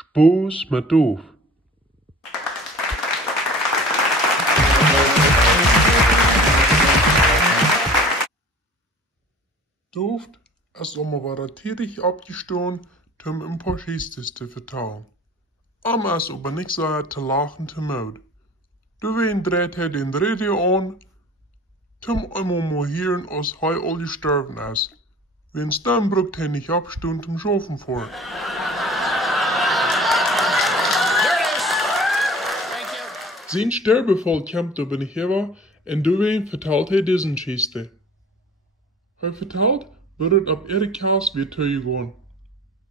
Spoes met Doof. Doof ist waratirig abgestoßen, um ein paar Geschichten zu vertellen. Amma ist aber nicht so zu lachen zu Mut. Du wen dreht den Radio an, einmal mal hören, als all gestorben ist. Wenn's dann braucht nicht abstunden zum Schaffen vor. Sein Sterbefall kommt aber nicht her, und du wen vertelt diesen Geschichte. Vertelt wird ab Erikas wie gehen.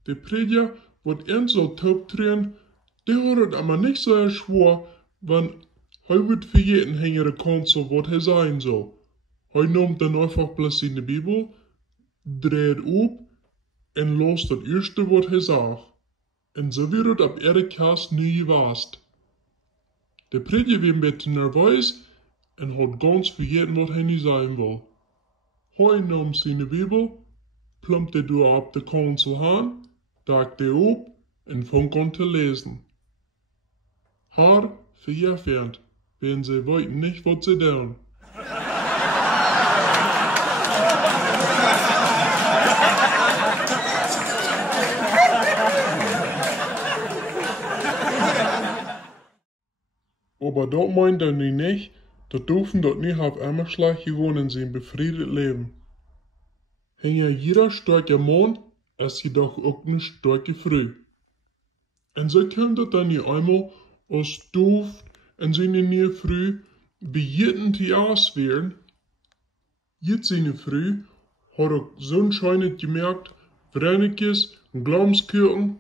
Der Prediger wird so taub drehen, der hat aber nicht so schwer, wenn wird für jeden hängen Konsul, was sein soll. Nimmt dann einfach bloß in die Bibel, dreht auf und lässt das erste, was sagt. Und so wird ab Erikas nie gewasst. Der Prediger wird ein bisschen nervös und hat ganz vergessen, was nicht sein will. Nimmt seine Bibel, plumpt du ab der Konsul an, dagt auf und fängt an zu lesen. Verjährend, wenn sie wollten nicht, was sie tun. Aber das meint er nicht, dass dürfen dort nicht auf einmal schlecht gewonnen in sein befriedet Leben. Hänge jeder starke Mann, ist jedoch auch eine starke Frau. Und so kommt es dann nicht einmal, als Doof und seine neue Frau bei jedem Theater wären. Jetzt seine Frau hat auch sonnscheinend gemerkt, Vrennekes und Glaubenskirchen.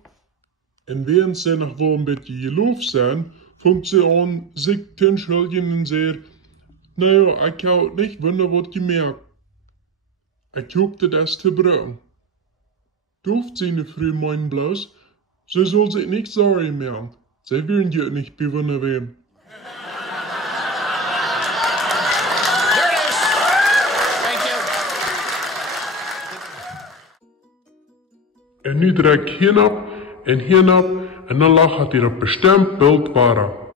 Und während sie noch wohl ein bisschen gelaufen sind, fängt sie an, sich zu entschuldigen und sagt, naja, ich habe nicht wunder was gemerkt. Ich guckte das zu brauchen. Durft seine Frau meinen bloß, sie soll sich nicht sorry machen. Sie werden ja nicht bewundern wem. There it is. Thank you. Und nu direkt hinab, und dann lacht ihr bestimmt Bild waren.